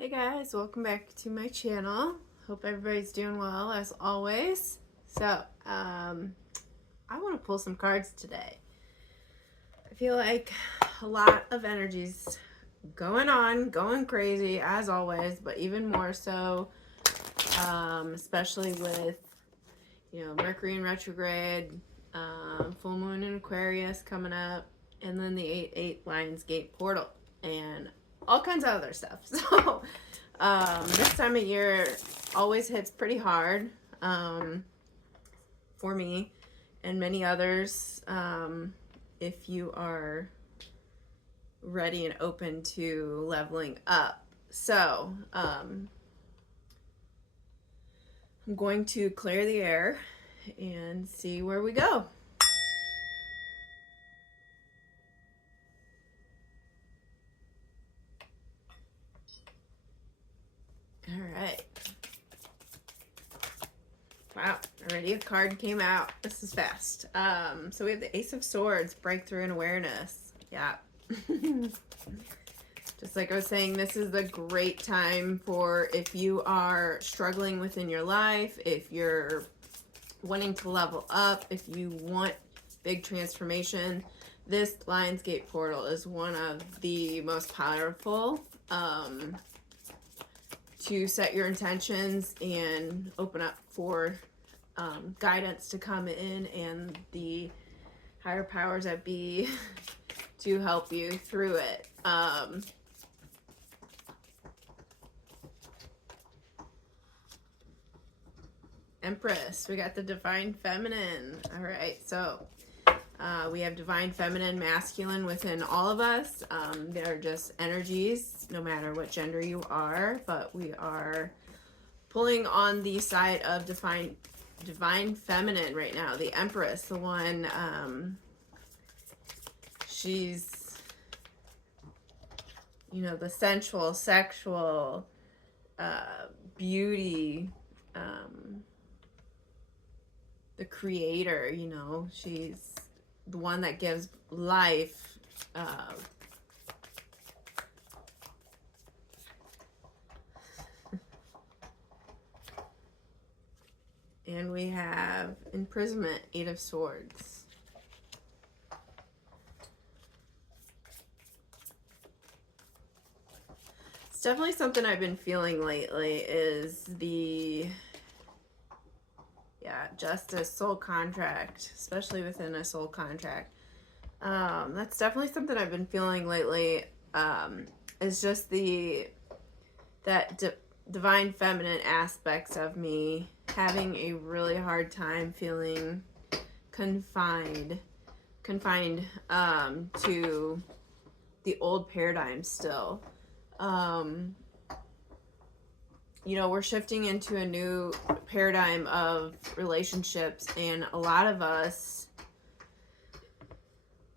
Hey guys, welcome back to my channel. Hope everybody's doing well as always. I want to pull some cards today. I feel like a lot of energies going crazy as always, but even more so, especially with Mercury in retrograde, full moon in Aquarius coming up, and then the 8/8 Lionsgate portal, and all kinds of other stuff. So this time of year always hits pretty hard for me and many others. If you are ready and open to leveling up. So I'm going to clear the air and see where we go. All right. Wow, already a card came out. This is fast. So we have the Ace of Swords, breakthrough and awareness. Yeah. Just like I was saying, this is a great time for if you are struggling within your life, if you're wanting to level up, if you want big transformation. This Lionsgate portal is one of the most powerful to set your intentions and open up for guidance to come in and the higher powers that be to help you through it. Empress, we got the Divine Feminine. All right, so we have Divine Feminine, Masculine within all of us. They're just energies, no matter what gender you are, but we are pulling on the side of Divine Feminine right now. The Empress, the one, she's, the sensual, sexual, beauty, the creator, she's the one that gives life. And we have imprisonment, Eight of Swords. It's definitely something I've been feeling lately is the justice, soul contract, especially within a soul contract. That's definitely something I've been feeling lately. Is just that divine feminine aspects of me having a really hard time feeling confined to the old paradigm still. We're shifting into a new paradigm of relationships, and a lot of us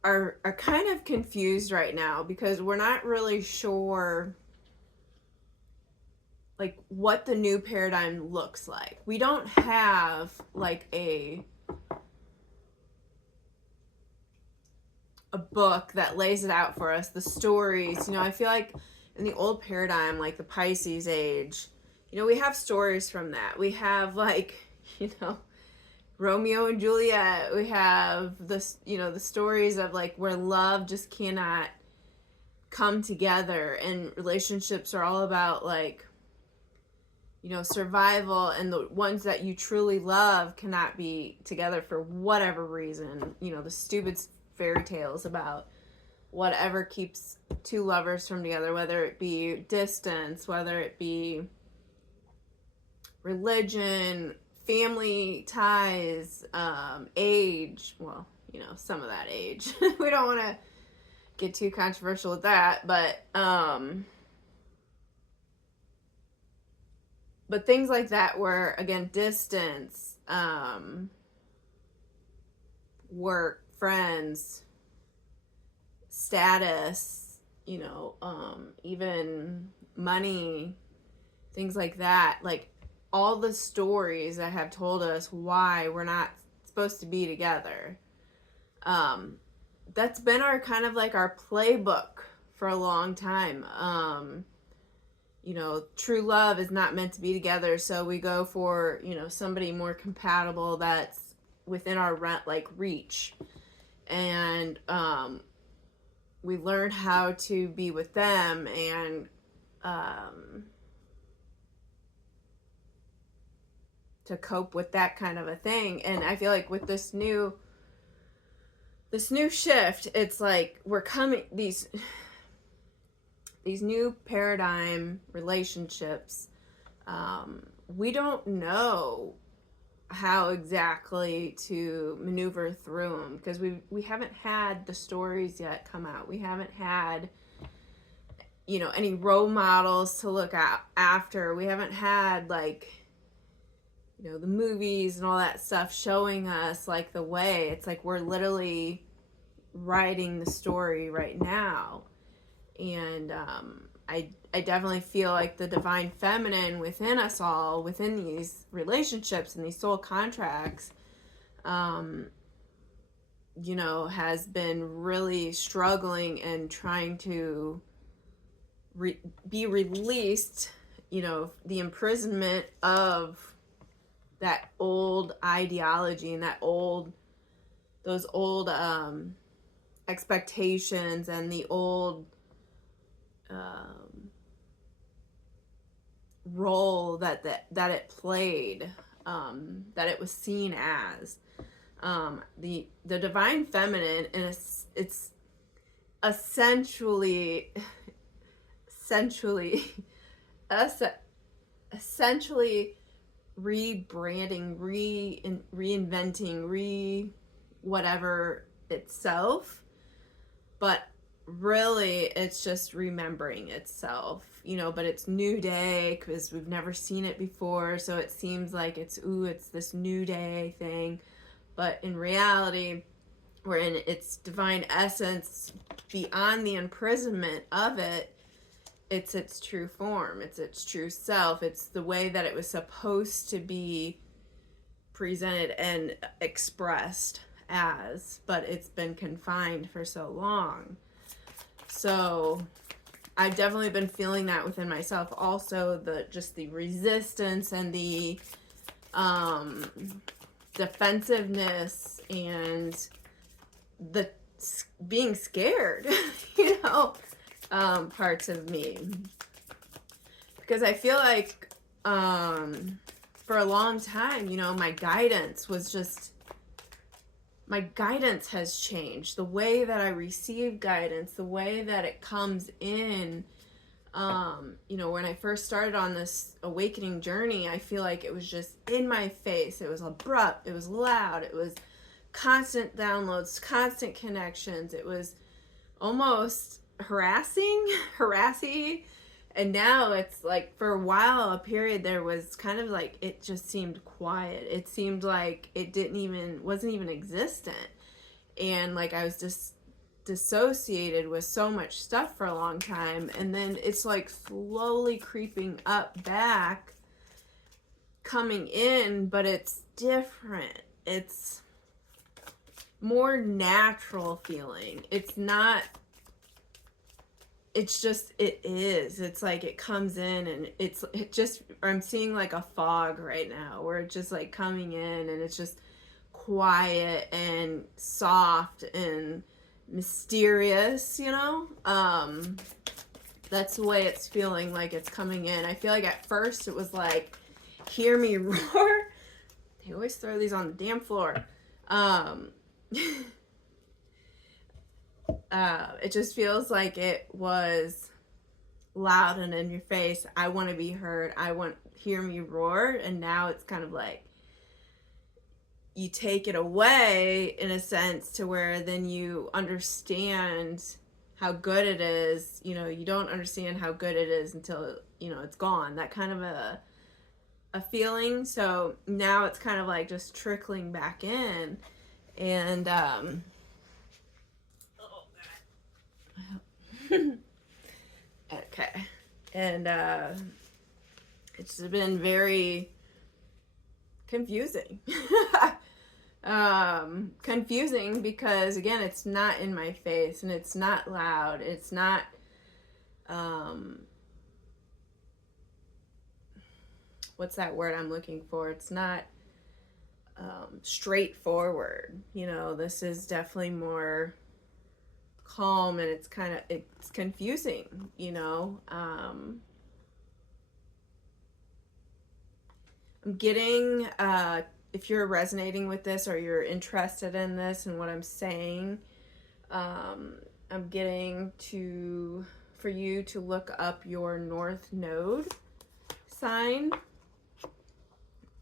are kind of confused right now because we're not really sure like what the new paradigm looks like. We don't have like a book that lays it out for us, the stories. I feel like in the old paradigm, like the Pisces age, we have stories from that. We have like, Romeo and Juliet. We have the stories of like where love just cannot come together, and relationships are all about like, survival, and the ones that you truly love cannot be together for whatever reason. The stupid fairy tales about whatever keeps two lovers from together, whether it be distance, whether it be religion, family ties, age. Well, some of that age. We don't want to get too controversial with that, but things like that were, again, distance, work, friends, status, even money, things like that. Like all the stories that have told us why we're not supposed to be together. That's been our kind of like our playbook for a long time. true love is not meant to be together, so we go for, somebody more compatible that's within our reach. And we learn how to be with them and to cope with that kind of a thing. And I feel like with this new shift, it's like we're coming these new paradigm relationships. We don't know how exactly to maneuver through them because we haven't had the stories yet come out. We haven't had any role models to look at after. We haven't had the movies and all that stuff showing us the way. It's like we're literally writing the story right now. And I definitely feel like the divine feminine within us all, within these relationships and these soul contracts, has been really struggling and trying to be released, the imprisonment of that old ideology and those old expectations and the old role that it played, that it was seen as. The divine feminine, and it's essentially rebranding, reinventing, whatever itself, but really it's just remembering itself, but it's new day because we've never seen it before, so it seems like it's this new day thing, but in reality we're in its divine essence, beyond the imprisonment of it. It's its true form, it's its true self, it's the way that it was supposed to be presented and expressed as, but it's been confined for so long. So I've definitely been feeling that within myself. Also, the resistance and the defensiveness and the being scared, parts of me. Because I feel like for a long time, my guidance has changed. The way that I receive guidance, the way that it comes in, when I first started on this awakening journey, I feel like it was just in my face. It was abrupt, it was loud, it was constant downloads, constant connections. It was almost harassy. And now it's like, for a while, a period, there was kind of like, it just seemed quiet. It seemed like it wasn't even existent. And like I was just dissociated with so much stuff for a long time. And then it's like slowly creeping up back, coming in, but it's different. It's more natural feeling. It's not, it's just, it is. It's like it comes in and I'm seeing like a fog right now where it's just like coming in and it's just quiet and soft and mysterious, that's the way it's feeling like it's coming in. I feel like at first it was like, hear me roar. They always throw these on the damn floor. It just feels like it was loud and in your face. I want to be heard. Hear me roar. And now it's kind of like you take it away in a sense to where then you understand how good it is. You don't understand how good it is until, it's gone. That kind of a feeling. So now it's kind of like just trickling back in. And, okay. And it's been very confusing. Confusing because, again, it's not in my face and it's not loud. It's not what's that word I'm looking for? It's not straightforward. You know, this is definitely more calm, and it's confusing, you know. I'm getting, if you're resonating with this or you're interested in this and what I'm saying, I'm getting for you to look up your North Node sign,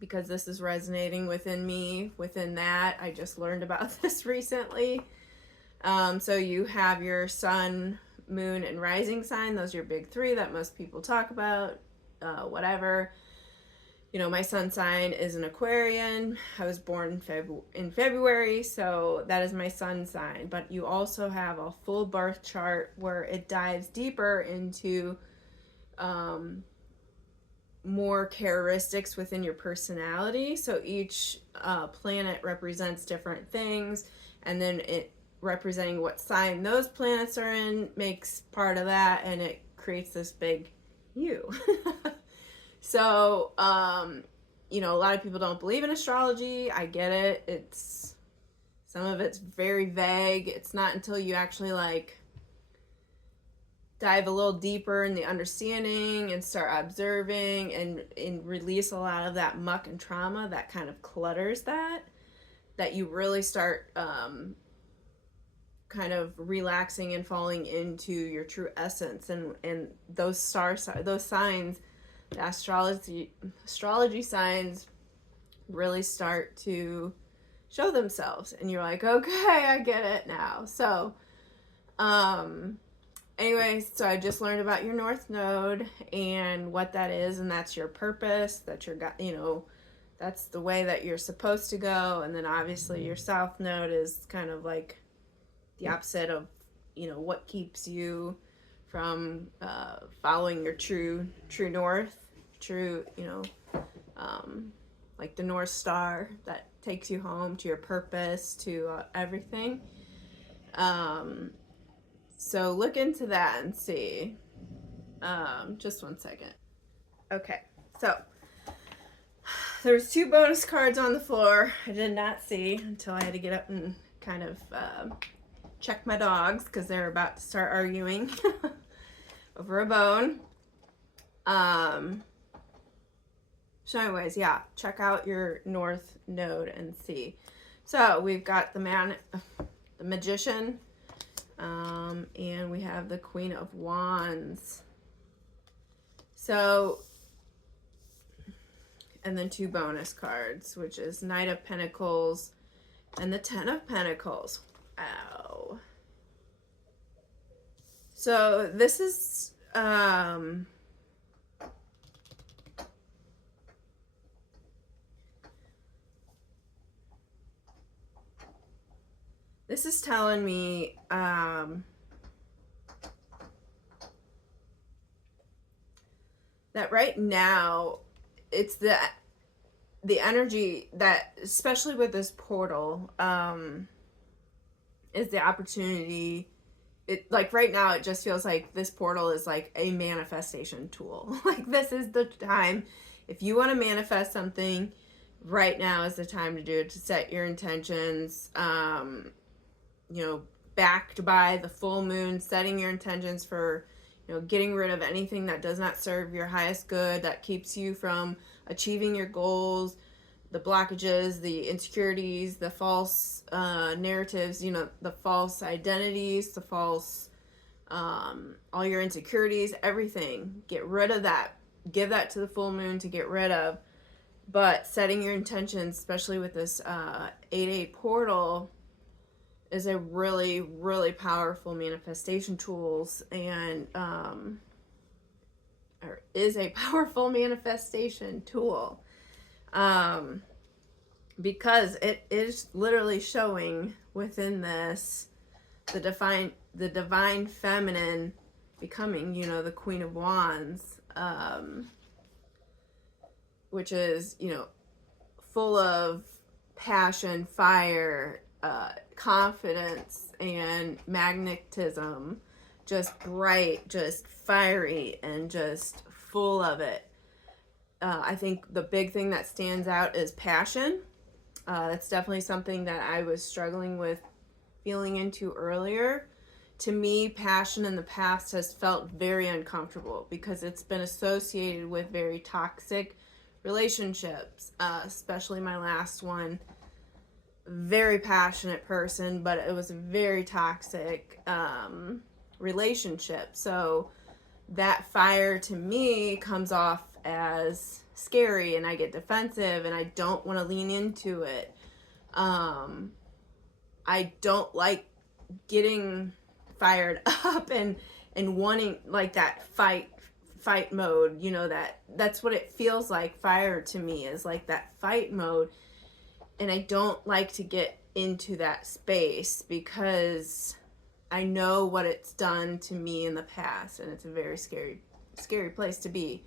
because this is resonating within me, within that. I just learned about this recently. So you have your sun, moon, and rising sign. Those are your big three that most people talk about, whatever. You know, my sun sign is an Aquarian. I was born in February, so that is my sun sign. But you also have a full birth chart where it dives deeper into more characteristics within your personality. So each planet represents different things, and then it representing what sign those planets are in makes part of that, and it creates this big you. So, you know, a lot of people don't believe in astrology. I get it. Some of it's very vague. It's not until you actually like dive a little deeper in the understanding and start observing and release a lot of that muck and trauma that kind of clutters that you really start kind of relaxing and falling into your true essence, and those signs, the astrology signs really start to show themselves, and you're like, okay, I get it now. So anyways, so I just learned about your North Node and what that is, and that's your purpose, that's your, you know, that's the way that you're supposed to go. And then obviously your South Node is kind of like the opposite of, you know, what keeps you from following your true north, you know, like the North Star that takes you home to your purpose, to everything. So look into that and see. Just one second. Okay, so there's 2 bonus cards on the floor I did not see until I had to get up and kind of check my dogs because they're about to start arguing over a bone. So anyways, yeah, check out your North Node and see. So we've got the Magician, and we have the Queen of Wands. So, and then 2 bonus cards, which is Knight of Pentacles and the 10 of Pentacles. Ow. So this is this is telling me that right now it's the energy that, especially with this portal, is the opportunity. It, like, right now it just feels like this portal is like a manifestation tool. Like, this is the time, if you want to manifest something, right now is the time to do it, to set your intentions, you know, backed by the full moon, setting your intentions for, you know, getting rid of anything that does not serve your highest good, that keeps you from achieving your goals, the blockages, the insecurities, the false narratives, you know, the false identities, the false, all your insecurities, everything. Get rid of that. Give that to the full moon to get rid of. But setting your intentions, especially with this 8/8 portal, is a really, really powerful manifestation tools, and or is a powerful manifestation tool, because it is literally showing within this the divine feminine becoming, you know, the Queen of Wands, which is, you know, full of passion, fire, confidence, and magnetism, just bright, just fiery, and just full of it. I think the big thing that stands out is passion. That's definitely something that I was struggling with feeling into earlier. To me, passion in the past has felt very uncomfortable because it's been associated with very toxic relationships, especially my last one. Very passionate person, but it was a very toxic relationship. So that fire to me comes off as scary, and I get defensive and I don't want to lean into it. I don't like getting fired up and wanting like that fight mode, you know, that's what it feels like. Fire to me is like that fight mode, and I don't like to get into that space because I know what it's done to me in the past, and it's a very scary place to be.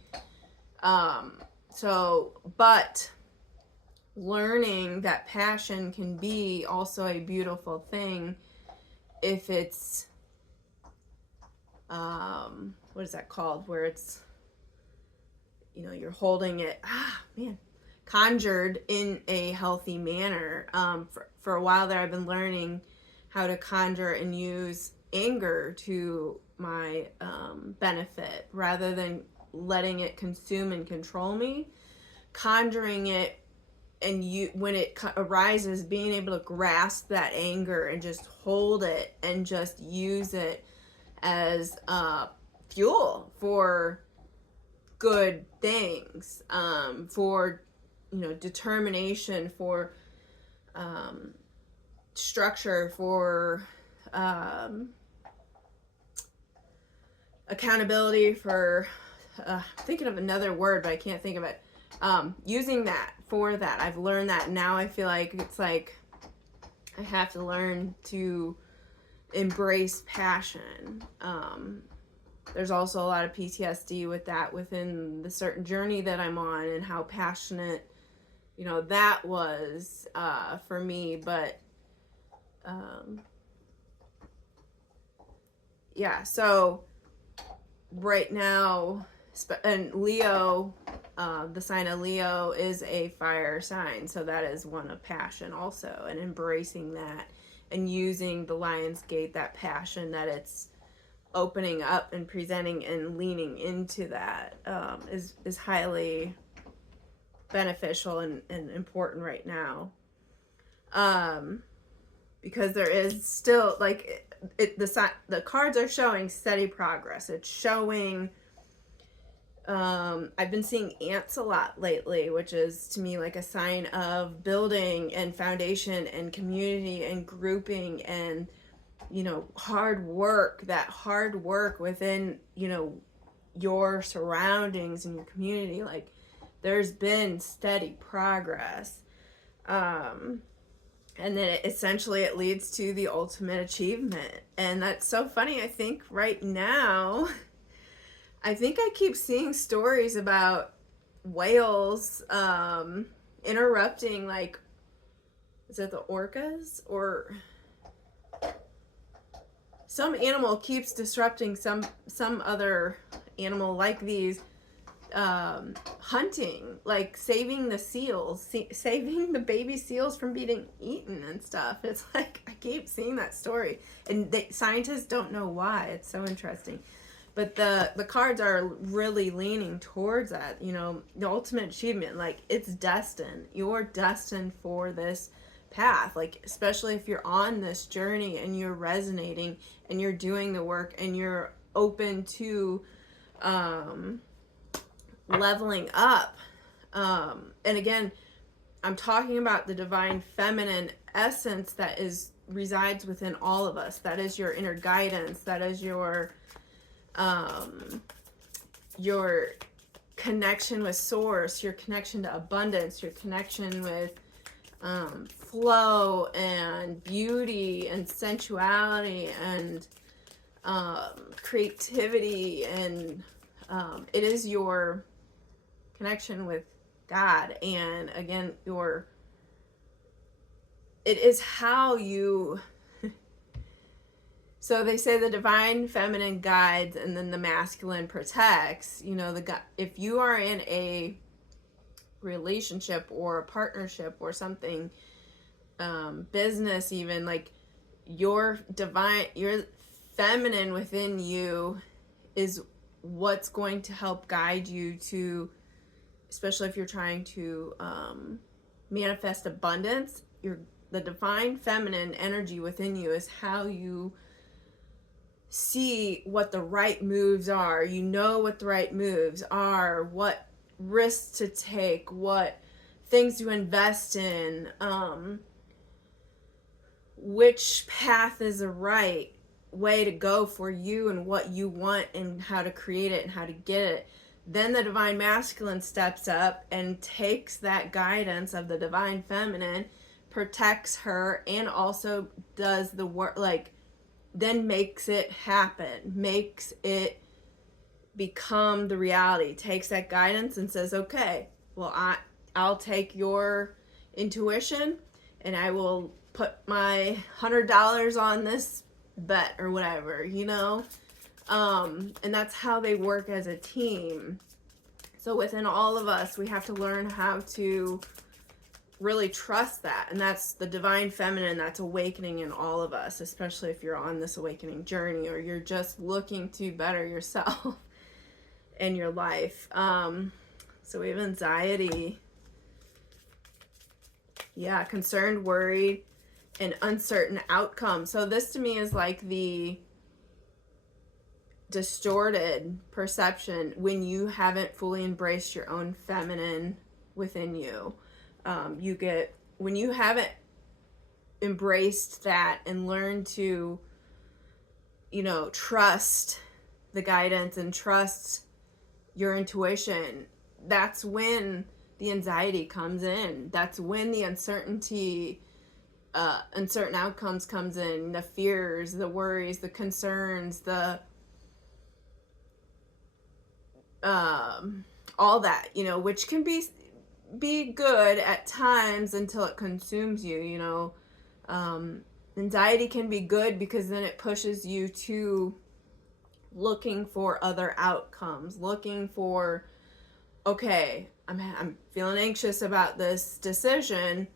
But learning that passion can be also a beautiful thing if it's, what is that called? Where it's, you know, you're holding it, conjured in a healthy manner. For a while there, I've been learning how to conjure and use anger to my benefit rather than letting it consume and control me. Conjuring it, and when it arises, being able to grasp that anger and just hold it and just use it as fuel for good things, for, you know, determination, for structure, for accountability, for thinking of another word, but I can't think of it. Using that for that. I've learned that. Now I feel like it's like I have to learn to embrace passion. There's also a lot of PTSD with that within the certain journey that I'm on, and how passionate, you know, that was for me. But yeah, so right now, and Leo, the sign of Leo is a fire sign, so that is one of passion also, and embracing that and using the Lion's Gate, that passion that it's opening up and presenting and leaning into, that is highly beneficial and important right now, because there is still like the cards are showing steady progress. It's showing I've been seeing ants a lot lately, which is to me like a sign of building and foundation and community and grouping and, you know, hard work, that hard work within, you know, your surroundings and your community. Like there's been steady progress. And then essentially it leads to the ultimate achievement. And that's so funny. I think right now, I think I keep seeing stories about whales interrupting, like, is it the orcas or some animal keeps disrupting some other animal like these, hunting, like saving the seals, saving the baby seals from being eaten and stuff. It's like I keep seeing that story, and scientists don't know why. It's so interesting. But the cards are really leaning towards that, you know, the ultimate achievement. Like it's destined. You're destined for this path. Like especially if you're on this journey and you're resonating and you're doing the work and you're open to leveling up. And again, I'm talking about the divine feminine essence that resides within all of us. That is your inner guidance. That is your connection with source, your connection to abundance, your connection with flow and beauty and sensuality and creativity, and it is your connection with God. And again, it is how you so they say the divine feminine guides and then the masculine protects. You know, if you are in a relationship or a partnership or something, business even, like your feminine within you is what's going to help guide you to, especially if you're trying to manifest abundance. The divine feminine energy within you is how you see what the right moves are. You know what the right moves are, what risks to take, what things to invest in, which path is the right way to go for you and what you want and how to create it and how to get it. Then the divine masculine steps up and takes that guidance of the divine feminine, protects her, and also does the work, like then makes it happen, makes it become the reality, takes that guidance and says, okay, well, I'll take your intuition and I will put my $100 on this bet or whatever, you know? And that's how they work as a team. So within all of us, we have to learn how to really trust that. And that's the divine feminine that's awakening in all of us, especially if you're on this awakening journey or you're just looking to better yourself in your life. So we have anxiety. Yeah, concerned, worried, and uncertain outcome. So this to me is like the distorted perception when you haven't fully embraced your own feminine within you. When you haven't embraced that and learned to, trust the guidance and trust your intuition, that's when the anxiety comes in. That's when the uncertainty, uncertain outcomes comes in, the fears, the worries, the concerns, the all that, which can be good at times until it consumes you. Anxiety can be good because then it pushes you to looking for other outcomes, looking for, okay, I'm feeling anxious about this decision.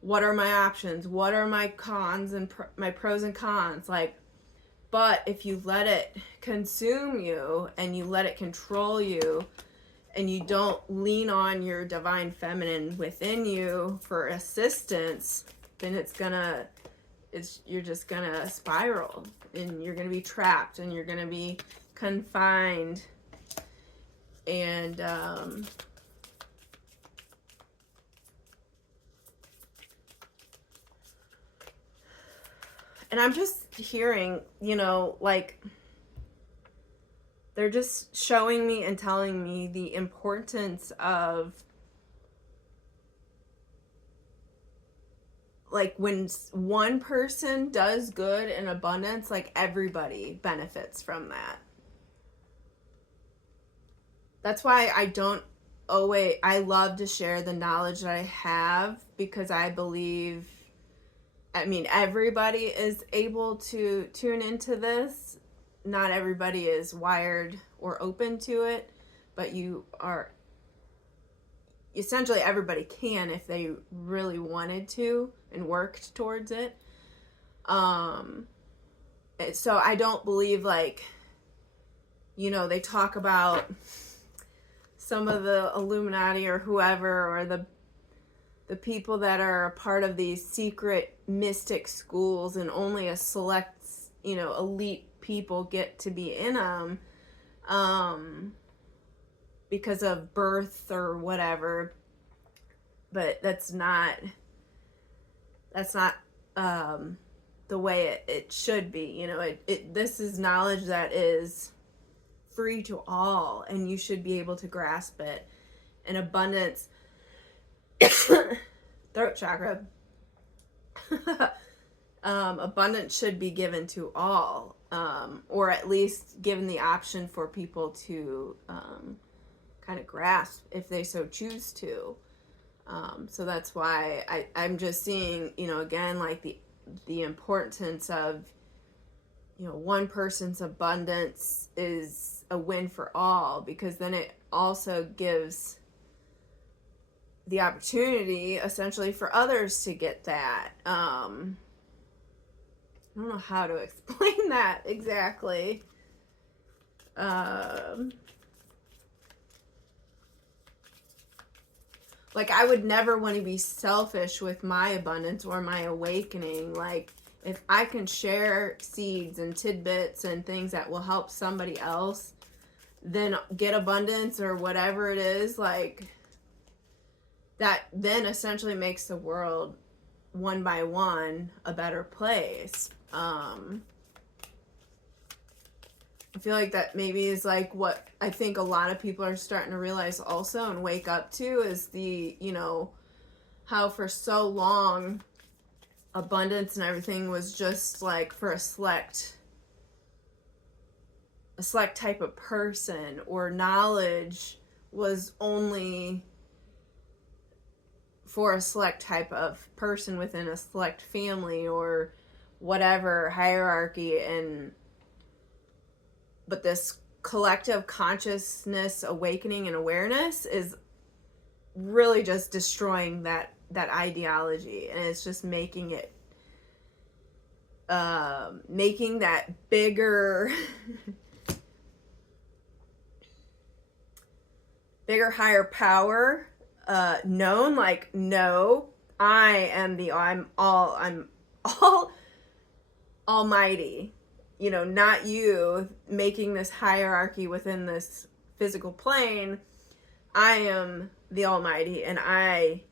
What are my options? What are my cons and my pros and cons? But if you let it consume you and you let it control you and you don't lean on your divine feminine within you for assistance, then you're just gonna spiral and you're gonna be trapped and you're gonna be confined. And I'm just hearing, they're just showing me and telling me the importance of, when one person does good in abundance, everybody benefits from that. That's why I love to share the knowledge that I have, because I believe, everybody is able to tune into this. Not everybody is wired or open to it, but essentially everybody can if they really wanted to and worked towards it. So I don't believe they talk about some of the Illuminati or whoever, or the people that are a part of these secret mystic schools, and only a select, elite people get to be in them, because of birth or whatever. But that's not the way it should be. This is knowledge that is free to all, and you should be able to grasp it. And abundance, throat chakra, abundance should be given to all, or at least given the option for people to kind of grasp if they so choose to. So that's why I'm just seeing, again, the importance of, one person's abundance is a win for all, because then it also gives the opportunity essentially for others to get that. I don't know how to explain that exactly. Like, I would never want to be selfish with my abundance or my awakening. Like, if I can share seeds and tidbits and things that will help somebody else, then get abundance or whatever it is, like, that then essentially makes the world one by one a better place. I feel like that maybe is like what I think a lot of people are starting to realize also and wake up to is the, you know, how for so long abundance and everything was just like for a select type of person, or knowledge was only for a select type of person within a select family or whatever hierarchy. And but this collective consciousness awakening and awareness is really just destroying that ideology, and it's just making it making that bigger bigger higher power known, like, no, I'm all almighty, you know, not you making this hierarchy within this physical plane. I am the almighty, and I